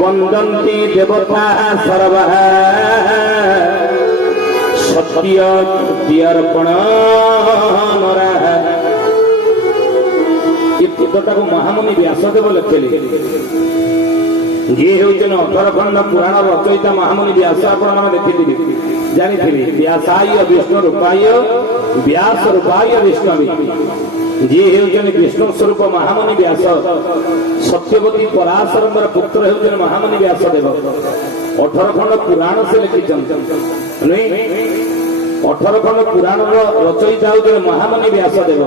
বন্দন্তি দেবতা সর্বা সত্য অর্পণ মরা। ଏ ପଦଟାକୁ ମହାମୁନି ବ୍ୟାସଦେବ ଲେଖିଲେ। ଯିଏ ହେଉଛନ୍ତି 18 ଖଣ୍ଡ ପୁରାଣ ରଚୟିତା ମହାମୁନି ବ୍ୟାସ। ଆପଣମାନେ ଦେଖିଥିବେ, ଜାଣିଥିବେ। ବ୍ୟାସାୟ ବିଷ୍ଣୁ ରୂପାୟ ବ୍ୟାସ ରୂପାୟ ବିଷ୍ଣୁ। ଯିଏ ହେଉଛନ୍ତି ବିଷ୍ଣୁ ସ୍ୱରୂପ ମହାମୁନି ବ୍ୟାସ। ସତ୍ୟବତୀ ପରାଶରଙ୍କର ପୁତ୍ର ହେଉଛନ୍ତି ମହାମୁନି ବ୍ୟାସଦେବ। 18 ଖଣ୍ଡ ପୁରାଣ ସେ ଲେଖିଛନ୍ତି। 18 ଖଣ୍ଡ ପୁରାଣର ରଚୟିତା ହେଉଛନ୍ତି ମହାମୁନି ବ୍ୟାସଦେବ।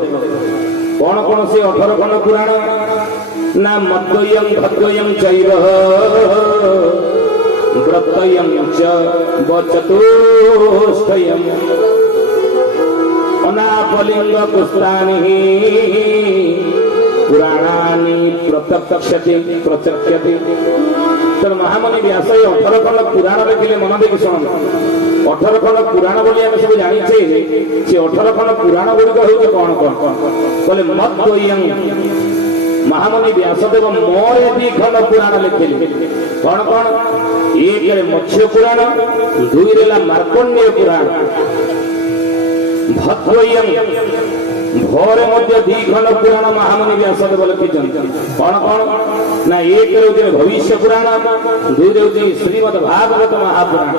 କଣ କଣ ସେ 18 ଖଣ୍ଡ ପୁରାଣ? ନା ମଦ୍ୱୟଂ ଭଦ୍ୱୟଂ ଚୈବ ବ୍ରତୟଂ ଚ ବଚତୁଷ୍ଟୟଂ ଅନାପଲିଙ୍ଗ ପୁଷ୍ପାଣି ପୁରାଣାନି ପ୍ରତ୍ୟକ୍ଷତି ପ୍ରଚକ୍ଷତି। ତେଣୁ ମହାମୁନି ବ୍ୟାସ 18 ଖଣ୍ଡ ପୁରାଣ ଲେଖିଲେ। ମନ ଦେଇକି ଶୁଣନ୍ତୁ। 18 ଖଣ୍ଡ ପୁରାଣ ବୋଲି ଆମେ ସବୁ ଜାଣିଛେ। ସେ 18 ଖଣ୍ଡ ପୁରାଣ ଗୁଡ଼ିକ ହେଉଛି କଣ କଣ କହିଲେ? ମଦ୍ୱୟଂ ମହାମୁନି ବ୍ୟାସଦେବ ମୋର 2 ଖଣ୍ଡ ପୁରାଣ ଲେଖିଲେ। କଣ କଣ? 1ରେ ମତ୍ସ୍ୟ ପୁରାଣ, 2ରେ ହେଲା ମାର୍କଣ୍ଡେୟ ପୁରାଣ। ଭଦ୍ୱୟଂ ଭୋରେ ମଧ୍ୟ 2 ଖଣ୍ଡ ପୁରାଣ ମହାମୁନି ବ୍ୟାସଦେବ ଲେଖିଛନ୍ତି। କଣ କଣ? ନା 1ରେ ହେଉଛି ଭବିଷ୍ୟ ପୁରାଣ, 2ରେ ହେଉଛି ଶ୍ରୀମଦ୍ ଭାଗବତ ମହାପୁରାଣ।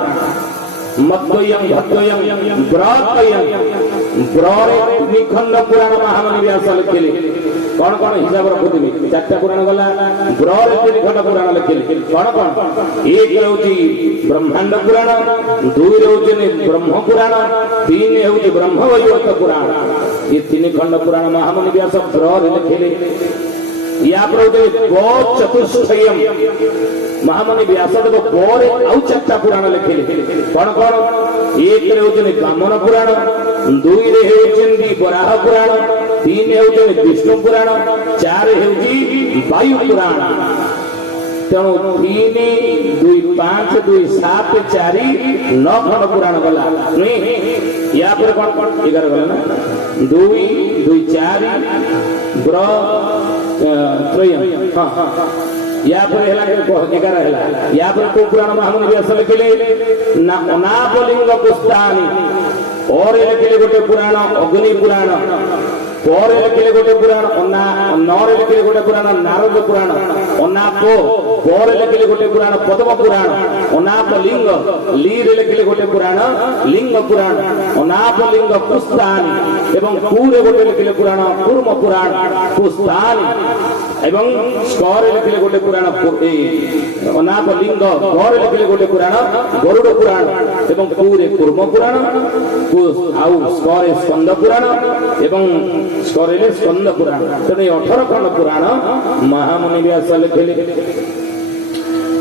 ମଦ୍ୱୟଂ ଭଦ୍ୱୟଂ ବ୍ରତୟଂ ବ୍ରରେ 2 ଖଣ୍ଡ ପୁରାଣ ମହାମୁନି ବ୍ୟାସ ଲେଖିଲେ। କଣ କଣ ହିସାବ ରଖୁଥିବେ? 4ଟା ପୁରାଣ ଗଲା। ବ୍ରରେ 3 ଖଣ୍ଡ ପୁରାଣ ଲେଖିଲେ। କଣ କଣ? 1ରେ ହେଉଛି ବ୍ରହ୍ମାଣ୍ଡ ପୁରାଣ, 2ରେ ହେଉଛି ବ୍ରହ୍ମ ପୁରାଣ, 3ରେ ହେଉଛି ବ୍ରହ୍ମବୈବର୍ତ ପୁରାଣ। ଏ 3 ଖଣ୍ଡ ପୁରାଣ ମହାମୁନି ବ୍ୟାସ ବ୍ରରେ ଲେଖିଲେ। या चतुष्टयम महामुनि व्यासदेव पर आउ 4टा पुराण लिखिले। कौन कौन? 1 रे होचनि ब्राह्मण पुराण, 2 रे होचनि वराह पुराण, 3 रे होचनि विष्णु पुराण, 4 रे होचि वायु पुराण। तेणु 3 2 5 2 7 4 9 खंड पुराण गला। या पर कौन कौन 11 गला ना? 2 2 4 ब्र त्रयम। या पर हेला के 11 हेला। या पर को पुराण महामुनि व्यास लिखिले ना अनापलिंग पुष्पानि। और लिखिले गोटे पुराण अग्नि पुराण। पर लिखिले गोटे पुराण अना नर लिखिले गोटे पुराण नारद पुराण। अनाप पर लिखिले गोटे पुराण पद्म पुराण। अनापलिंग लीर लिखिले गोटे पुराण लिंग पुराण। अनापलिंग पुष्पानि एवं पूरे गोटे लिखिले पुराण कूर्म पुराण पुष्पानि एवं स्कर लिखिले गोटे पुराण अनापलिंग घर लिखिले गोटे पुराण गरुड़ पुराण एवं पूरे कूर्म पुराण आउ स्कर स्कंद पुराण एवं स्करे स्कंद पुराण। तेणु 18 खंड पुराण महामुनि व्यास लिखिले।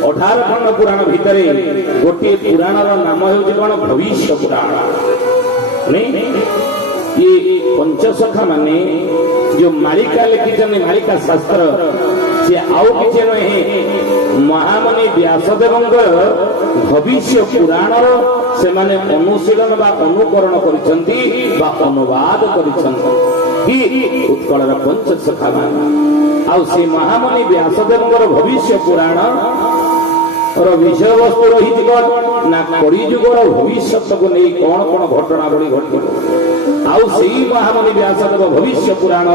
18 खंड पुराण भितर गोटे पुराणर नाम हेउछि कोन? भविष्य पुराण। ये पंचसखा माने जो मालिका लिखिछन मालिका शास्त्र से आउ किछि नहे महामुनि व्यासदेवंकर भविष्य पुराणर से माने अनुशीलन बा अनुकरण करिसंती बा अनुवाद करिसंती कि उत्कलर पंचसखा माने। आउ से महामुनि व्यासदेवंकर भविष्य पुराण विषय वस्तु रही ना कलिजुगर भविष्य को नहीं कौन कौन घटनावली घट आउ से महामुनि व्यासदेव भविष्य पुराण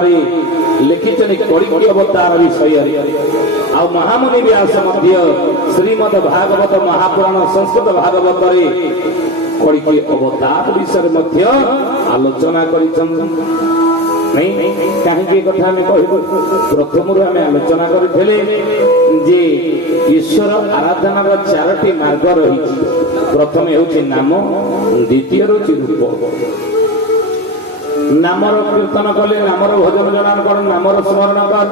लिखिछन कलिजुग अवतार विषय। आउ महामुनि व्यास मध्य श्रीमद् भागवत महापुराण संस्कृत भागवत कलिजुग अवतार विषय मध्य आलोचना करिछन। नहीं कहीं कथा प्रथम आम आलोचना करते जे ईश्वर आराधनार 4टी मार्ग रही। प्रथम हूँ नाम, द्वितीय रूप। नामर कीर्तन कले नामर भजन जनान कर नामर स्मरण कर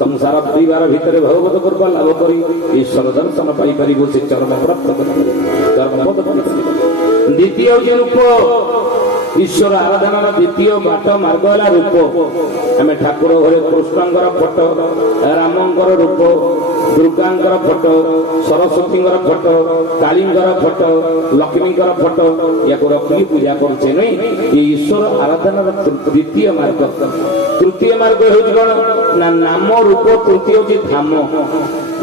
संसार परिवार भितर भगवत कृपा लाभ कर ईश्वर दर्शन पाई पारिबो से चरम प्राप्त कर चरम पद। द्वितीय हूँ रूप। ईश्वर आराधनार द्वितीय बाट मार्ग है रूप। आम ठाकुर घरे कृष्णंकर फोटो, रामंकर रूप, Durgankar photo, सरस्वतींकर photo, कालींकर photo, लक्ष्मींकर photo या रखी पूजा करछे नहीं। ये ईश्वर आराधनार द्वितीय मार्ग। तृतीय मार्ग हूँ कौन? ନା ନାମ ରୂପ ତୃତୀୟ ହେଉଛି ଧାମ।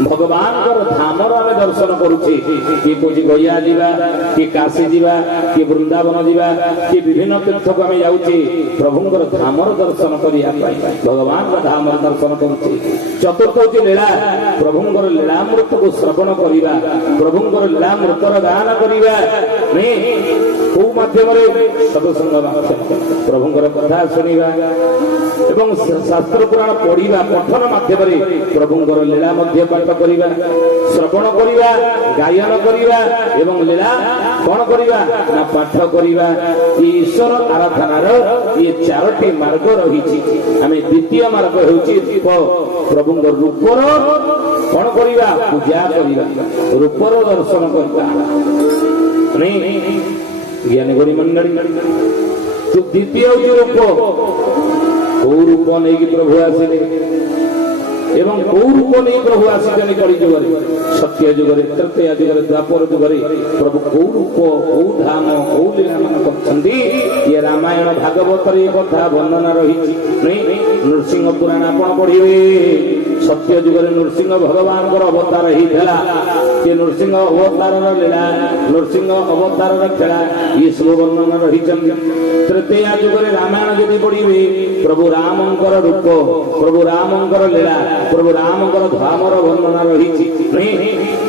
ଭଗବାନଙ୍କର ଧାମର ଆମେ ଦର୍ଶନ କରୁଛେ। କିଏ କହୁଛି ଗୟା ଯିବା, କିଏ କାଶୀ ଯିବା, କିଏ ବୃନ୍ଦାବନ ଯିବା, କିଏ ବିଭିନ୍ନ ତୀର୍ଥକୁ ଆମେ ଯାଉଛେ ପ୍ରଭୁଙ୍କର ଧାମର ଦର୍ଶନ କରିବା ପାଇଁ, ଭଗବାନଙ୍କ ଧାମର ଦର୍ଶନ କରୁଛେ। ଚତୁର୍ଥ ହେଉଛି ଲୀଳା, ପ୍ରଭୁଙ୍କର ଲୀଳାମୃତକୁ ଶ୍ରବଣ କରିବା, ପ୍ରଭୁଙ୍କର ଲୀଳାମୃତର ଗାନ କରିବା। କୋଉ ମାଧ୍ୟମରେ? ସତ୍ସଙ୍ଗ ମାଧ୍ୟମ, ପ୍ରଭୁଙ୍କର କଥା ଶୁଣିବା ଏବଂ ଶାସ୍ତ୍ର ପୁରାଣ ପଢିବା, ପଠନ ମାଧ୍ୟମରେ ପ୍ରଭୁଙ୍କର ଲୀଳା ମଧ୍ୟ ପାଠ କରିବା, ଶ୍ରବଣ କରିବା, ଗାୟନ କରିବା ଏବଂ ଲୀଳା କଣ କରିବା? ନା ପାଠ କରିବା। ଈଶ୍ୱର ଆରାଧନାର ଇଏ ଚାରୋଟି ମାର୍ଗ ରହିଛି। ଆମେ ଦ୍ୱିତୀୟ ମାର୍ଗ ହେଉଛି ରୂପ, ପ୍ରଭୁଙ୍କ ରୂପର କଣ କରିବା? ପୂଜା କରିବା, ରୂପର ଦର୍ଶନ କରିବା। ଜ୍ଞାନୀ ଗୁଣି ମଣ୍ଡଳୀ, ଦ୍ୱିତୀୟ ହେଉଛି ରୂପ। କୋଉ ରୂପ ନେଇକି ପ୍ରଭୁ ଆସିଲେ ଏବଂ କୋଉ ରୂପ ନେଇ ପ୍ରଭୁ ଆସିଛନ୍ତି କଳି ଯୁଗରେ, ସତ୍ୟ ଯୁଗରେ, ତ୍ରେତୟା ଯୁଗରେ, ଦ୍ୱାପର ଯୁଗରେ ପ୍ରଭୁ କୋଉ ରୂପ, କୋଉ ଧାମ, କୋଉ ଲୀଳାମାନ କରିଛନ୍ତି, ଇଏ ରାମାୟଣ ଭାଗବତରେ ଏ କଥା ବର୍ଣ୍ଣନା ରହିଛି। ନୃସିଂହ ପୁରାଣ ଆପଣ ପଢିବେ, ସତ୍ୟ ଯୁଗରେ ନୃସିଂହ ଭଗବାନଙ୍କର ଅବତାର ହେଇଥିଲା। ସେ ନୃସିଂହ ଅବତାରର ଲୀଳା, ନୃସିଂହ ଅବତାରର ଖେଳା ଇଏ ସବୁ ବର୍ଣ୍ଣନା ରହିଛନ୍ତି। ତ୍ରେତୟା ଯୁଗରେ ରାମାୟଣ ଯଦି ପଢିବେ, ପ୍ରଭୁ ରାମଙ୍କର ରୂପ, ପ୍ରଭୁ ରାମଙ୍କର ଲୀଳା, ପ୍ରଭୁ ରାମଙ୍କର ଧାମର ବର୍ଣ୍ଣନା ରହିଛି।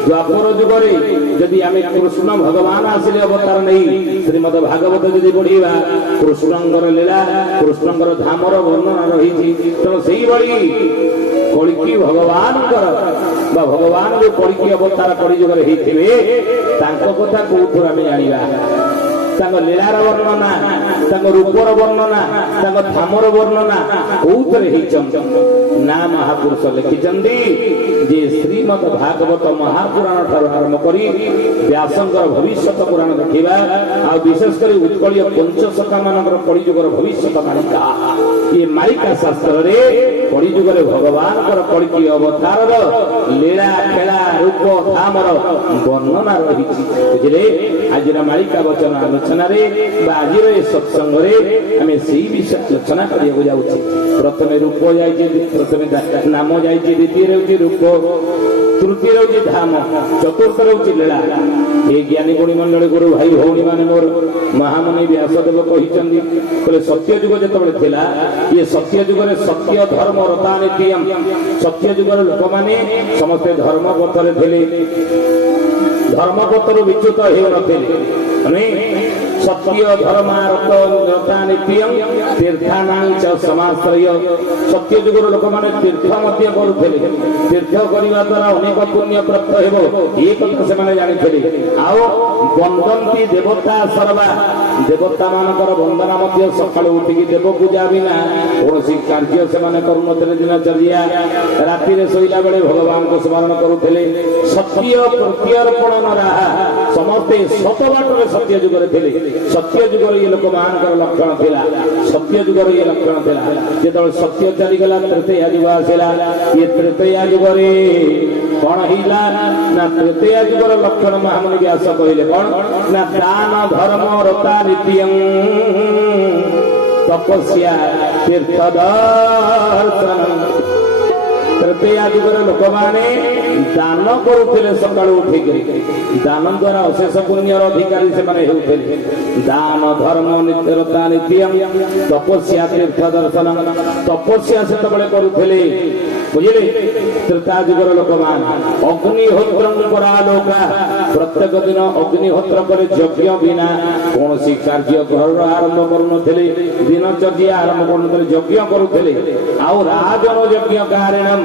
ଦ୍ୱାପର ଯୁଗରେ ଯଦି ଆମେ କୃଷ୍ଣ ଭଗବାନ ଆସିଲେ ଅବତାର ନେଇ, ଶ୍ରୀମଦ ଭାଗବତ ଯଦି ପଢିବା, କୃଷ୍ଣଙ୍କର ଲୀଳା, କୃଷ୍ଣଙ୍କର ଧାମର ବର୍ଣ୍ଣନା ରହିଛି। ତେଣୁ ସେଇଭଳି କଳିକି ଭଗବାନଙ୍କର ବା ଭଗବାନ ଯୋଉ କଳିକି ଅବତାର କଳି ଯୁଗରେ ହେଇଥିବେ, ତାଙ୍କ କଥା କୋଉଠୁ ଆମେ ଜାଣିବା? ତାଙ୍କ ଲୀଳାର ବର୍ଣ୍ଣନା, ତାଙ୍କ ରୂପର ବର୍ଣ୍ଣନା, ତାଙ୍କ ଧାମର ବର୍ଣ୍ଣନା କୋଉଥିରେ ହେଇଛନ୍ତି? ନା ମହାପୁରୁଷ ଲେଖିଛନ୍ତି ଯେ ଶ୍ରୀମଦ ଭାଗବତ ମହାପୁରାଣ ଠାରୁ ଆରମ୍ଭ କରି ବ୍ୟାସଙ୍କର ଭବିଷ୍ୟତ ପୁରାଣ ଦେଖିବା, ଆଉ ବିଶେଷ କରି ଉତ୍କଳୀୟ ପଞ୍ଚସଖା ମାନଙ୍କର କଳିଯୁଗର ଭବିଷ୍ୟତ ମାଳିକା, ଏ ମାଳିକା ଶାସ୍ତ୍ରରେ କଳିଯୁଗରେ ଭଗବାନଙ୍କର କଳିକି ଅବତାରର ଲୀଳା, ଖେଳା, ରୂପ, ଧାମର ବର୍ଣ୍ଣନା ରହିଛି। ବୁଝିଲେ? ଆଜିର ମାଳିକା ବଚନ ଆଲୋଚନାରେ ବା ଆଜିର ଏ ସତ୍ସଙ୍ଗରେ ଆମେ ସେଇ ବିଷୟ ଆଲୋଚନା କରିବାକୁ ଯାଉଛେ। ପ୍ରଥମେ ରୂପ ଯାଇଛି, ପ୍ରଥମେ ନାମ ଯାଇଛି, ଦ୍ୱିତୀୟରେ ହେଉଛି ରୂପ, ତୃତୀୟ ହେଉଛି ଧାମ, ଚତୁର୍ଥ ହେଉଛି ଲୀଳା। ଏ ଜ୍ଞାନୀ ଗୁଣୀ ମଣ୍ଡଳୀ ଗୁରୁ ଭାଇ ଭଉଣୀ ମାନେ ମୋର ମହାମୁନି ବ୍ୟାସଦେବ କହିଛନ୍ତି, କହିଲେ ସତ୍ୟ ଯୁଗ ଯେତେବେଳେ ଥିଲା, ଇଏ ସତ୍ୟ ଯୁଗରେ ସତ୍ୟ ଧର୍ମ ରତାନିତ୍ୟମ୍, ସତ୍ୟ ଯୁଗର ଲୋକମାନେ ସମସ୍ତେ ଧର୍ମ ପଥରେ ଥିଲେ, ଧର୍ମ ପଥରୁ ବିଚ୍ୟୁତ ହେଉନଥିଲେ। ସତ୍ୟ ଧର୍ମାରତାନିତ୍ୟଂ ତୀର୍ଥାନାଞ୍ଚ ସମାଶ୍ରୟ। ସତ୍ୟ ଯୁଗର ଲୋକମାନେ ତୀର୍ଥ ମଧ୍ୟ କରୁଥିଲେ, ତୀର୍ଥ କରିବା ଦ୍ୱାରା ଅନେକ ପୁଣ୍ୟ ପ୍ରାପ୍ତ ହେବ, ଏ କଥା ସେମାନେ ଜାଣିଥିଲେ। ଆଉ ବନ୍ଦନ୍ତି ଦେବତା ସର୍ବା, ଦେବତା ମାନଙ୍କର ବନ୍ଦନା ମଧ୍ୟ ସକାଳୁ ଉଠିକି ଦେବ ପୂଜା ବିନା କୌଣସି କାର୍ଯ୍ୟ ସେମାନେ କରୁନଥିଲେ। ଦିନଚର୍ଯ୍ୟା ରାତିରେ ଶୋଇଲା ବେଳେ ଭଗବାନଙ୍କୁ ସ୍ମରଣ କରୁଥିଲେ। ସତ୍ୟ ପ୍ରତ୍ୟର୍ପଣ ରାହା, ସମସ୍ତେ ସତ ବାଟରେ ସତ୍ୟ ଯୁଗରେ ଥିଲେ। ସତ୍ୟ ଯୁଗରେ ଇଏ ଲୋକମାନଙ୍କର ଲକ୍ଷଣ ଥିଲା, ସତ୍ୟ ଯୁଗର ଇଏ ଲକ୍ଷଣ ଥିଲା। ଯେତେବେଳେ ସତ୍ୟ ଚାଲିଗଲା, ତ୍ରେତୟା ଯୁଗ ଆସିଲା। ଇଏ ତ୍ରେତୟା ଯୁଗରେ କଣ ହେଇଲା? ନା ତ୍ରେତୟା ଯୁଗର ଲକ୍ଷଣ ମହାମୁନି ବ୍ୟାସ କହିଲେ କଣ? ନା ଦାନ ଧର୍ମ ରତା ନିତ୍ୟଂ ତପସ୍ୟା ତୀର୍ଥ ଦର୍ଶନ। ତ୍ରେତୟା ଯୁଗର ଲୋକମାନେ ଦାନ କରୁଥିଲେ, ସକାଳୁ ଉଠିକରି ଦାନ ଦ୍ୱାରା ଅଶେଷ ପୁଣ୍ୟର ଅଧିକାରୀ ସେମାନେ ହେଉଥିଲେ। ଦାନ ଧର୍ମ ନିତ୍ୟରତା ନିତ୍ୟଂ ତପସ୍ୟା ତୀର୍ଥ ଦର୍ଶନ, ତପସ୍ୟା ସେତେବେଳେ କରୁଥିଲେ। ବୁଝିଲେ? ତ୍ରେତା ଯୁଗର ଲୋକମାନେ ଅଗ୍ନିହୋତ୍ରଂ ପରାଲୋକା, ପ୍ରତ୍ୟେକ ଦିନ ଅଗ୍ନିହୋତ୍ର ପରେ ଯଜ୍ଞ ବିନା କୌଣସି କାର୍ଯ୍ୟ ଘରର ଆରମ୍ଭ କରୁନଥିଲେ, ଦିନଚର୍ଯ୍ୟା ଆରମ୍ଭ କରୁନଥିଲେ, ଯଜ୍ଞ କରୁଥିଲେ। ଆଉ ରାଜନ ଯଜ୍ଞ କାରିଣମ୍,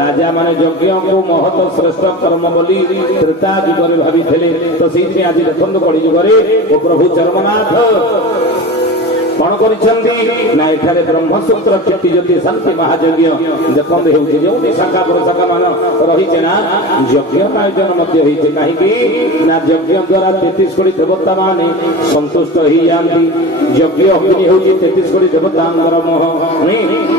ରାଜା ମାନେ ଯଜ୍ଞକୁ ମହତ ଶ୍ରେଷ୍ଠ କର୍ମ ବୋଲି ତ୍ରେତା ଯୁଗରେ ଭାବିଥିଲେ। ତ ସେଇଥିପାଇଁ ଆଜି ଦେଖନ୍ତୁ କଳି ଯୁଗରେ ଓ ପ୍ରଭୁ ଚର୍ମନାଥ କଣ କରିଛନ୍ତି? ନା ଏଠାରେ ବ୍ରହ୍ମସୂତ୍ର କ୍ଷତି ଜ୍ୟୋତି ଶାନ୍ତି ମହାଯଜ୍ଞ ଦେଖନ୍ତୁ ହେଉଛି। ଯେଉଁଠି ଶାଖା ପ୍ରଶାଖା ମାନ ରହିছে ନା, ଯଜ୍ଞ ଆୟୋଜନ ମଧ୍ୟ ହେଇছে। କାହିଁକି? ନା ଯଜ୍ଞ ଦ୍ୱାରା 33 କୋଟି ଦେବତା ମାନେ ସନ୍ତୁଷ୍ଟ ହେଇଯାଆନ୍ତି। ଯଜ୍ଞ ଅଗ୍ନି ହେଉଛି 33 କୋଟି ଦେବତାଙ୍କର ମୋହ।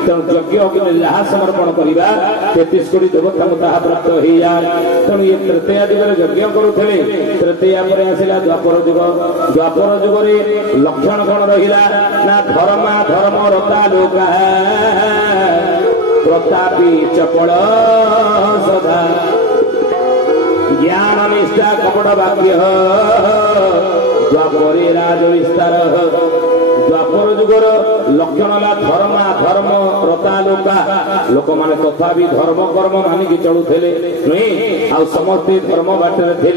ତେଣୁ ଯଜ୍ଞ ଅଗ୍ନି ଯାହା ସମର୍ପଣ କରିବା 33 କୋଟି ଦେବତାଙ୍କୁ ତାହା ପ୍ରାପ୍ତ ହେଇଯାଏ। ତେଣୁ ଇଏ ତ୍ରେତୟା ଯୁଗରେ ଯଜ୍ଞ କରୁଥିଲେ। ତ୍ରେତୟା ପରେ ଆସିଲା ଦ୍ୱାପର ଯୁଗ। ଦ୍ୱାପର ଯୁଗରେ ଲକ୍ଷଣ କଣ ରହିଲା? ନା ଧର୍ମା ଧର୍ମ ରତା ଲୋକା, प्रतापी चपल सदा ज्ञान निष्ठा कपट वाक्य द्वापरे राज विस्तार द्वापर जुगर लक्षण है धर्मा धर्म रता लोका लोक माने तथापि धर्म कर्म मानिकी चलुले नुहे आ समस्ते धर्म बाटर थे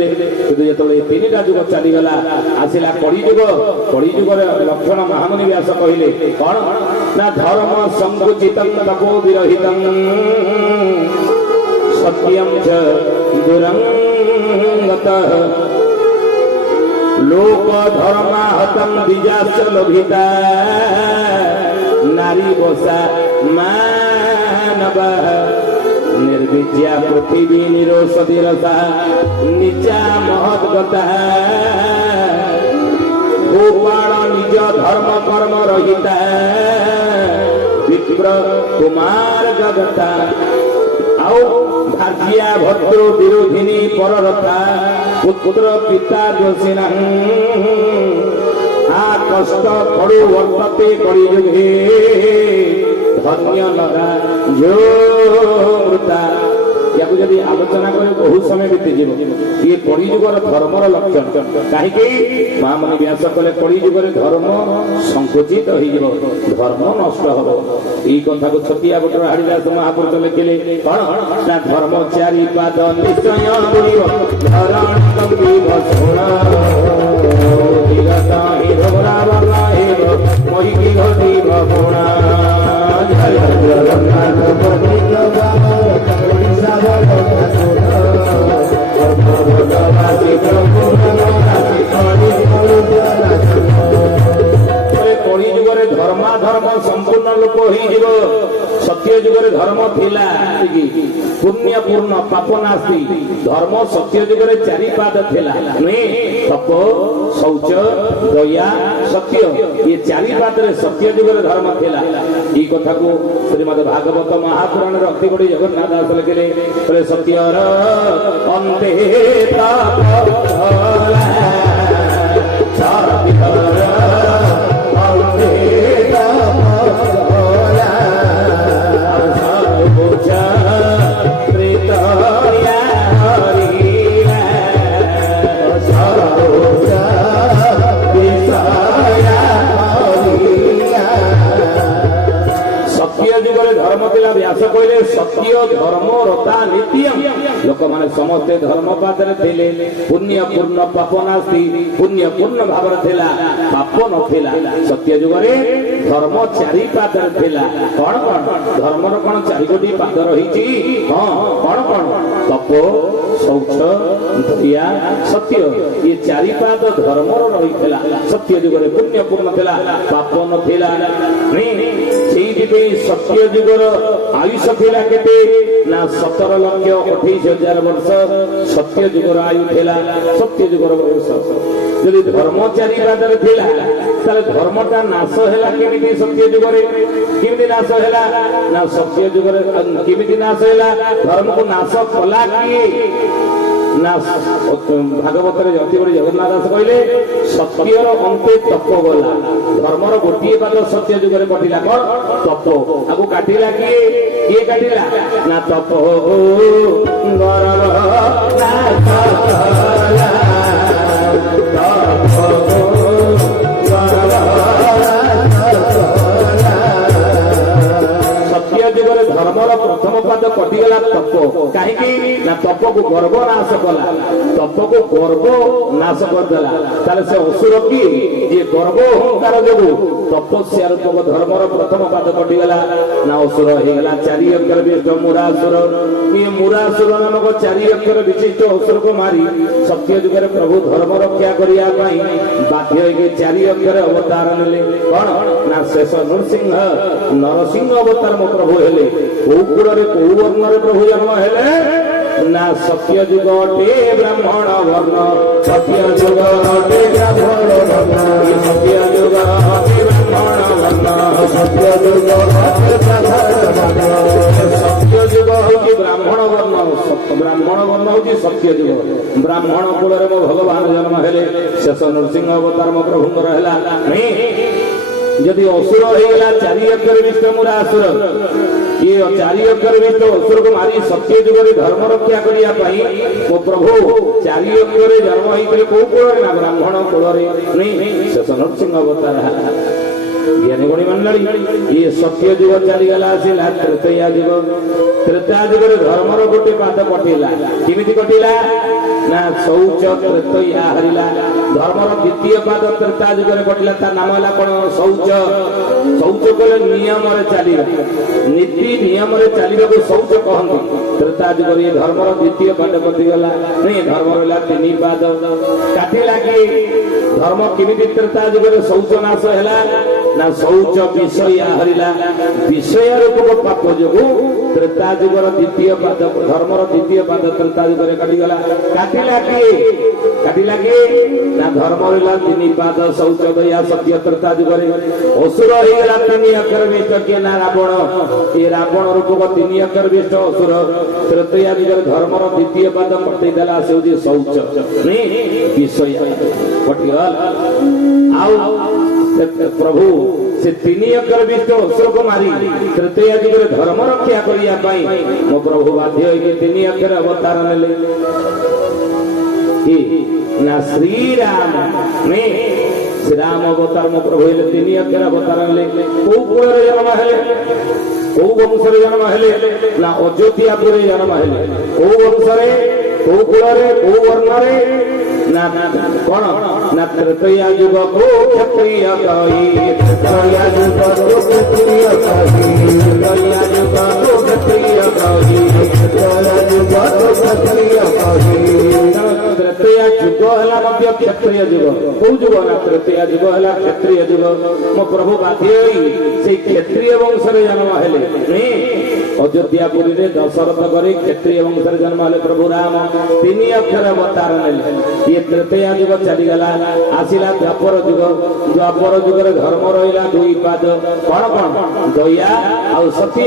जो तीन जुग चलीगला आसला कलिजुग कलिजुगर लक्षण महामुनि व्यास कहले कौन ना धर्म संकुचित तपो विरहित सत्यम च दुरंगतः लोक धर्माहतम द्विजाश्च लोभिता नारी वसा मानवः निर्विद्या पृथ्वी निरोषधि रसा नीचा महद्गतः गोपाल निज धर्म कर्म रहिता विप्र कुमार जगता आओ भाग्या भद्र विरोधिनी पररथा पुत्र पिता दोषिना आ कष्ट पड़ो वर्तते कलियुगे धन्य लगा जो मृता या जदि आलोचना कर बहुत समय बीतीज ये कलिजुगर धर्मर लक्षण कहीं महामुनि व्यास कले कलिजुगर धर्म संकुचित हो धर्म नष्ट हम यही कथा को छतिया बटर हाड़ीदास महापुरुष लिखिले कौन ना धर्म चारि पाद निश्चय कलिजुगरे धर्मा धर्म संपूर्ण लोक हो सत्य जुगरे धर्म थिला पुण्य पूर्ण पाप नास्ति धर्म सत्य जुगरे चारि पाद थिला नुहे तप शौच दया सत्य ये चारि पाद सत्य जुगरे धर्म थिला ई कथा को श्रीमद् भागवत महापुराण अति बड़ी जगन्नाथ दास लिखिले सत्यर अंते व्यास कहले सत्य धर्म रता नित्यम लोक माने समस्ते धर्म पादर थिले पुण्य पूर्ण पाप नास्ति पुण्य पूर्ण भाव थिला पाप नथिला सत्य जुगरे धर्म चारि पादर थिला कौन कौन धर्मर कौन चारि गोटी पाद रही हाँ कौन कौन तप शौच दया सत्य ये चारि पाद धर्मर रही सत्य जुगरे पुण्य पूर्ण थिला पाप नथिला सत्य जुगर आयुष थिला केते ना 17,28,000 वर्ष सत्य जुगर आयु थिला सत्य जुगर वर्ष यदि धर्म चारि पादर थिला ताले धर्मटा नाश हैला केमिति सत्य जुगरे केमिति नाश हैला ना सत्य जुगरे केमिति नाश हैला धर्म को नाश कला किए ना भागवत अति बड़ी जगन्नाथ दास कहले सत्यर अंते तप गला धर्मर गोटे पाद सत्य जुगरे कटिला कौन तप आगु काटिला किए काटिला ना तप धर्मर प्रथम पाद कटिगला तप कहीं ना तप को गर्व नाश कला तप को गर्व नाश करदेला से असुर कि ये गर्व अहंकार जो तपस्या रूपक धर्मर प्रथम पाद कटिगला ना असुर होगला 4 अक्षर विशिष्ट मुरासुर ये मुरासुर नामक 4 अक्षर विशिष्ट असुर को मारी सत्य जुगरे प्रभु धर्म रक्षा करिया बाध्य 4 अक्षर अवतार नेले कौन ना शेष नृसिंह नरसिंह अवतार मो प्रभु हेले वर्ण प्रभु जन्म हेले ना सत्य जुगटे ब्राह्मण वर्ण सत्य जुगटे ब्राह्मण वर्ण सत्य जुगटे ब्राह्मण वर्ण सत्य जुग हूँ ब्राह्मण वर्ण ब्राह्मण वर्ण हूँ सत्य जुग ब्राह्मण कूल मो भगवान जन्म हेले शेष नृसिंह अवतार मो प्रभुंर है जदि असुर होगला 4 अक्षर विष्णु मुरासुर ये चारि अक्षर विष्ट असुर को मारी सत्य जुगरे धर्म रक्षा करिया पाई मो प्रभु चारि अक्षर जन्म होइतले को कुଳରେ ना ब्राह्मण कुଳରେ नहीं शेष नरसिंह अवतार ज्ञानी गुणी मंडली ये सत्य जुग चलीगला आसिला तृतीया जुग धर्मर गोटे पाद कटिला केमिति कटिला ना शौच तृतीया हरिला धर्मर द्वितीय पाद त्रेता जुगरे कटिला ता नाम हला कोन शौच शौच कले नियम रे चलीबा नीति नियम रे चलीबा को शौच कहंती त्रेता जुगरे धर्मर द्वितीय पाद कटिगला नहीं धर्म रहला तीन पाद काटिला कि धर्म केमिति त्रेता जुगरे शौच नाश हैला ना शौच विषय हरिला विषय रूपक पाप जोगु त्रेता जुगर द्वितीय पाद धर्मर द्वितीय पाद त्रेता जुगरे कटिगला काटिला कि ना धर्म रहला तीन पाद शौच दया सत्य त्रेता जुगरे असुर होइगला तीन अक्षर विष्ट के ना रावण ये रावण रूपक तीन अक्षर विष्ट असुर तृतीय जुगर धर्मर द्वितीय पाद कटि देला से शौच नहीं विषय कटिगला आउ प्रभु से तीन अक्षर विष्ट असुर को मारी तृतीय जुगरे धर्म रक्षा करिया पाई मो प्रभु बाध्य होई तीन अक्षर अवतार नेले कि ना श्री राम ने श्री राम अवतार मो प्रभु हेले तीन अक्षर अवतार नेले को कुଳରେ जन्म हेले को वंशरे जन्म हेले ना अयोध्यापुरे जन्म हेले को वंशरे को कुଳରେ को वर्णरे ना कौन ना तृतीय जुग को क्षत्रिय कही तृतीय जुग को क्षत्रिय कही तृतीय जुग को क्षत्रिय कही तृतीय जुग को क्षत्रिय कही तृतीय जुग हला मध्य क्षत्रिय जुग को जुग ना तृतीय जुग हला क्षत्रिय जुग मो प्रभु बाध्य होई से क्षत्रिय वंश रे जन्म हेले नहीं अयोध्यापुरी रे दशरथ करे क्षत्रिय वंश रे जन्म हेले प्रभु राम तीन अक्षर अवतार नेले ये तृतीय जुग चलीगला आसिला द्वापर जुग रे धर्म रहिला दुई पाद कौन कौन दया और सत्य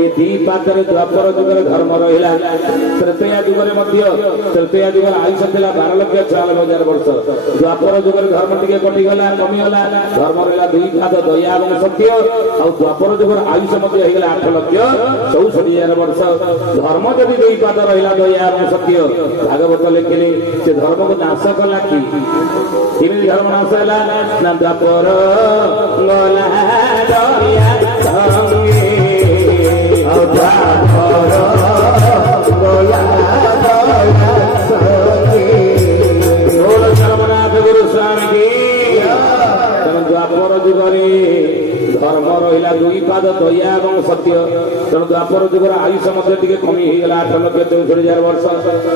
ये दी पाद रे द्वापर जुग रे धर्म रहिला तृतीय जुग रे मध्य तृतीय जुग आयुष थिला 12,96,000 वर्ष द्वापर जुग रे धर्म टिके कटि गला कमी गला धर्म रहिला दुई पाद दया और सत्य और द्वापर जुग रे आयुष मध्य हे गला 8,64,000 वर्ष धर्म जदि दुई पाद रहिला दया और सत्य भागवत लेखिले से धर्म को नाश कला कि केमिति धर्म नाश हैला ना द्वापर गला दया संगे और द्वापर गला दया संगे बोल सर्वनाथ गुरु स्वामी की द्वापर जुगरे धर्म रहिला दुई पाद दया और सत्य तेणु द्वापर जुगर आयुष मध्य टिके कमी होगला 8,64,000 वर्ष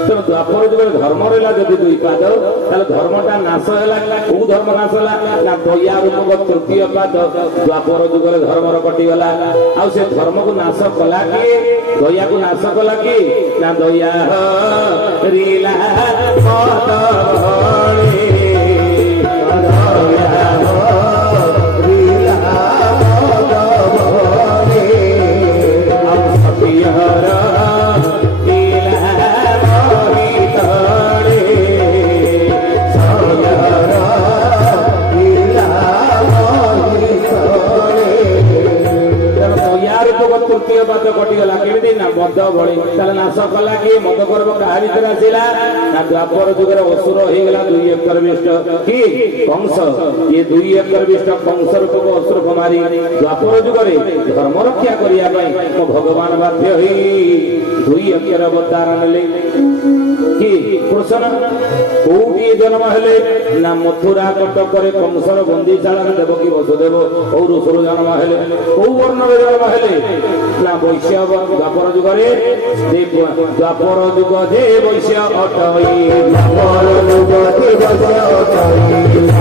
तेणु द्वापर जुगर धर्म रहिला जदि दुई पाद ताले धर्मटा नाश हैला को धर्म नाश हैला ना दया रूपक तृतीय पाद द्वापर जुगर धर्मर कटिगला आ से धर्म को नाश कला कि दया को नाश कला कि ना दया रिला पद भळे तृतीय पाद कटिगला केमिति ना मद भଳି ताले नाश कला कि मद पर्व कहा भीतर आसिला ना द्वापर जुगरे असुर होइगला दुई अक्षर विष्ट कि कंस ये दुई अक्षर विष्ट कंस रूपक असुर को मारी द्वापर जुगरे धर्म रक्षा करिया पई तो भगवान बाध्य होई दुई अक्षर अवतार नेले कि कृष्ण कोउटी जन्म हेले ना मथुरा कटक करे कंसर बंदीशाला देवकी वसुदेव और सुर जन्म हेले को वर्ण जन्म हेले ना वैश्य द्वापर जुगरे द्वापर जुग दे वैश्य अटई द्वापर जुग दे वैश्य अटई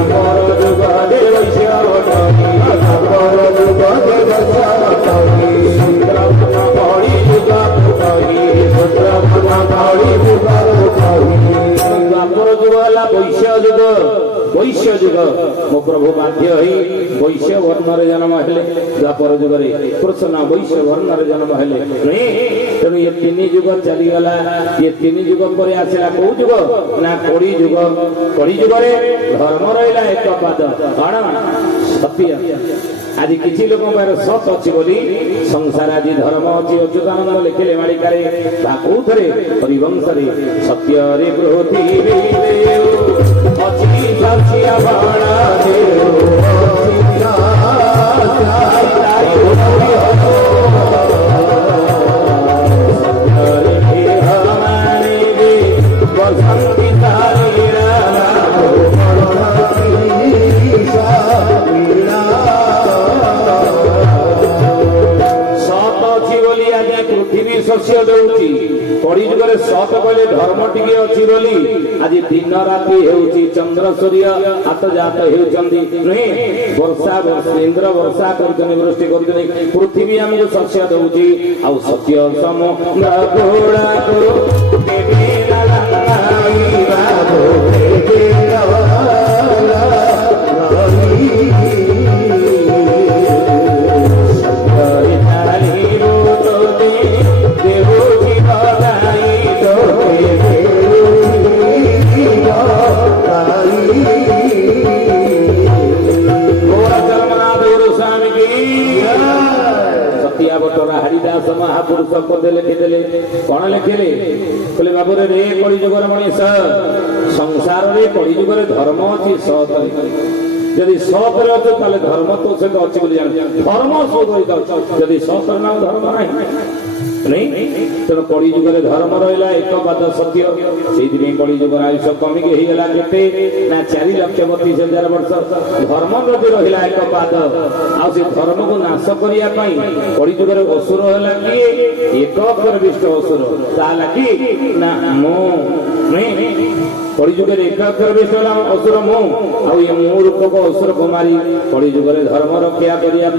द्वापर जुग दे वैश्य अटई द्वापर जुग दे वैश्य अटई सुत्रमना बड़ी जुग अटई सुत्रमना बड़ी जुग अटई द्वापर जुग हला वैश्य जुग मो प्रभु बाध्य होई वैश्य वर्ण जन्म हेले द्वापर जुगरे कृष्ण वैश्य वर्ण जन्म हेले नहीं तेणु ये तीन जुग चलीगला ये तीन जुग पर आसिला को जुग ना कड़ी जुगरे धर्म रहिला एक पाद कौन सत्य आज किसी लोक सत अच्छी बोली संसार आदि धर्म अच्छी अच्युतानंद लिखिले मालिकारे कौथे हरिवंश सत्य रे पृथ्वी शस्य दौची कड़ी जुगे सत कहले धर्म टिके अच्छी बोली आज दिन राति होउची चंद्र सूर्य हाथ जात होउचंदी नहीं वर्षा इंद्र वर्षा करजने वृष्टि करजने पृथ्वी हमको शस्य दौची आ सत्य सम घोड़ा को देवी लाई बाबू हरिदास महापुरुष पदे लिखिदेले कौन लिखिले बोले बाबू रे कड़ी जुगर मनीष संसार रे कड़ी जुगर धर्म अच्छी सत यदि सत अच्छे ताले धर्म तो से तो अच्छी बोली जान धर्म सत यदि सत नाम धर्म नहीं तेणु कड़ी जुगे धर्म रहा एक पाद सत्य से कड़ी जुगर आयुष कमिकी होगा केते ना 4,32,000 वर्ष धर्म प्रति रहा एक पाद आ धर्म को नाश करने कड़ी जुगर असुर है किए एक विष्ट असुर कि ना मो कड़ी जुगे एक विष्ट असुर मो मो रूप को असुर को मारी कड़ी जुगे धर्म रक्षा करने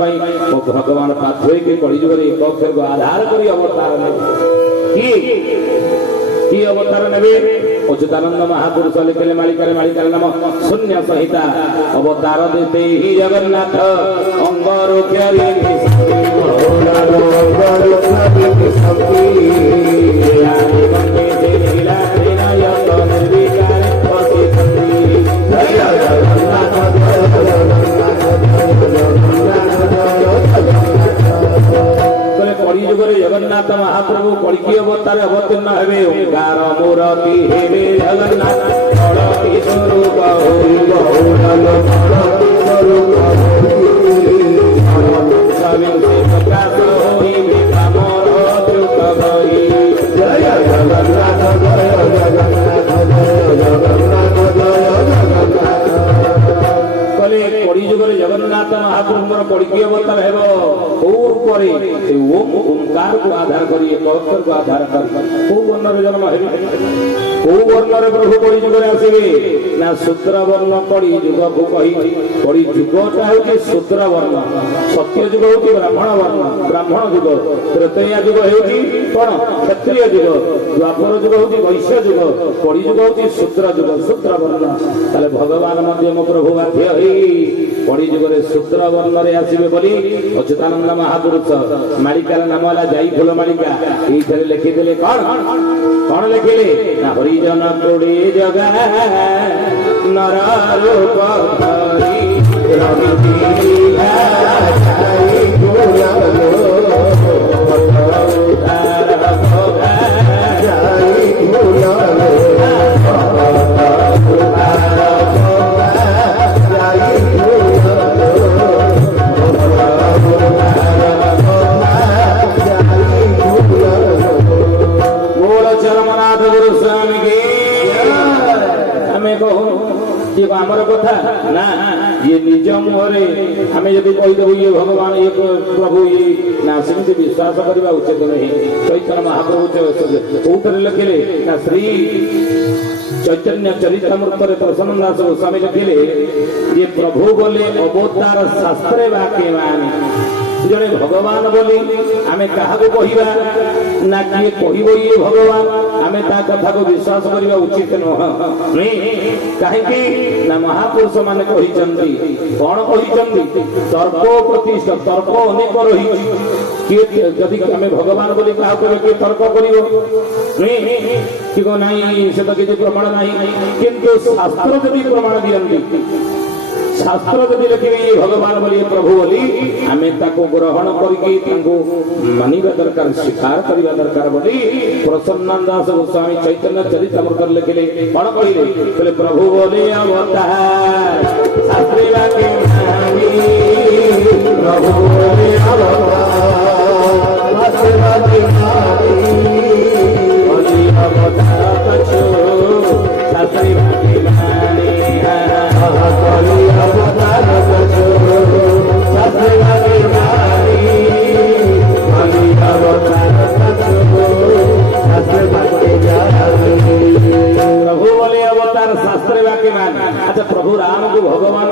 भगवान पात्र कड़ी जुगे एक अक्षर को आधार कर अवतार की अवतार ने अच्युतानंद महापुरुष लिखिले मालिकार मालिकार नाम शून्य संहिता अवतार देते ही जगन्नाथ अंबर कड़ी जुगे जगन्नाथ महाप्रभु कड़की अवतार अवतीर्ण हे ओंकार मूर्ति हे जगन्नाथ स्वरूप कड़ी जुगे जगन्नाथ महाप्रभु कड़की अवतार हे ओंकार को आधार कर अक्षर को आधार कर वर्ण जन्म है वर्ण प्रभु कड़ी जुगे आसवे ना शूद्र वर्ण कड़ी जुग को कही कड़ी जुगटा हूँ शूद्र वर्ण सत्य जुग हूँ ब्राह्मण वर्ण ब्राह्मण जुग त्रेतया जुग हूँ कौन क्षत्रिय जुग द्वापर जुग हूँ वैश्य जुग कड़ी जुग हूँ शूद्र जुग शूद्र वर्ण ताले भगवान मध्य मो प्रभु बाध्य कड़ी जुगे शूद्र वर्ण आसवे बोली अच्युतानंद महापुरुष मालिकार नाम है जाई फूल मालिका ये लिखिदे कौन कौन लिखिले ना हरिजन कोड़े जगा नर रूप आमर कथा ना ये निज मुहरे आम जब कहीदेव ये भगवान ये प्रभु ये ना सेमती विश्वास करवा उचित नहीं चैतन्य महाप्रभु कौटे लिखिले ना श्री चैतन्य चरितमृत प्रसन्न दास गोस्वामी लिखिले ये प्रभु बोले अवतार शास्त्रे वाक्य माने जड़े भगवान बोली आमे कहा कहवा ना किए कह ये भगवान आमे ता कथा को विश्वास करवा उचित नुह कहीं ना महापुरुष माने कहिचंती कौन कहिचंती तर्क प्रतिष्ठा तर्क अनेक रही किए जदि आमे भगवान बोली कहा किए तर्क करिवो कि नहीं से तो किसी प्रमाण नहीं किंतु शास्त्र जदि प्रमाण दियंती शास्त्र जदि लिखे भगवान बोली प्रभु बोली आम ग्रहण करके मानिबा दरकार स्वीकार करने दरकार बोली प्रसन्नानंद दास गोस्वामी चैतन्य चरितमृत लिखिले कौन कहले बोले प्रभु बोले अवतार शास्त्री वाक्य मानी प्रभु बोले अवतार शास्त्री वाक्य मानी बोले अवतार कछु शास्त्री वाक्य मानी बोले अवतार कछु शास्त्री वाक्य मानी बोले अवतार कछु शास्त्री वाक्य प्रभु बोले अवतार शास्त्री वाक्य मानी। अच्छा प्रभु राम को भगवान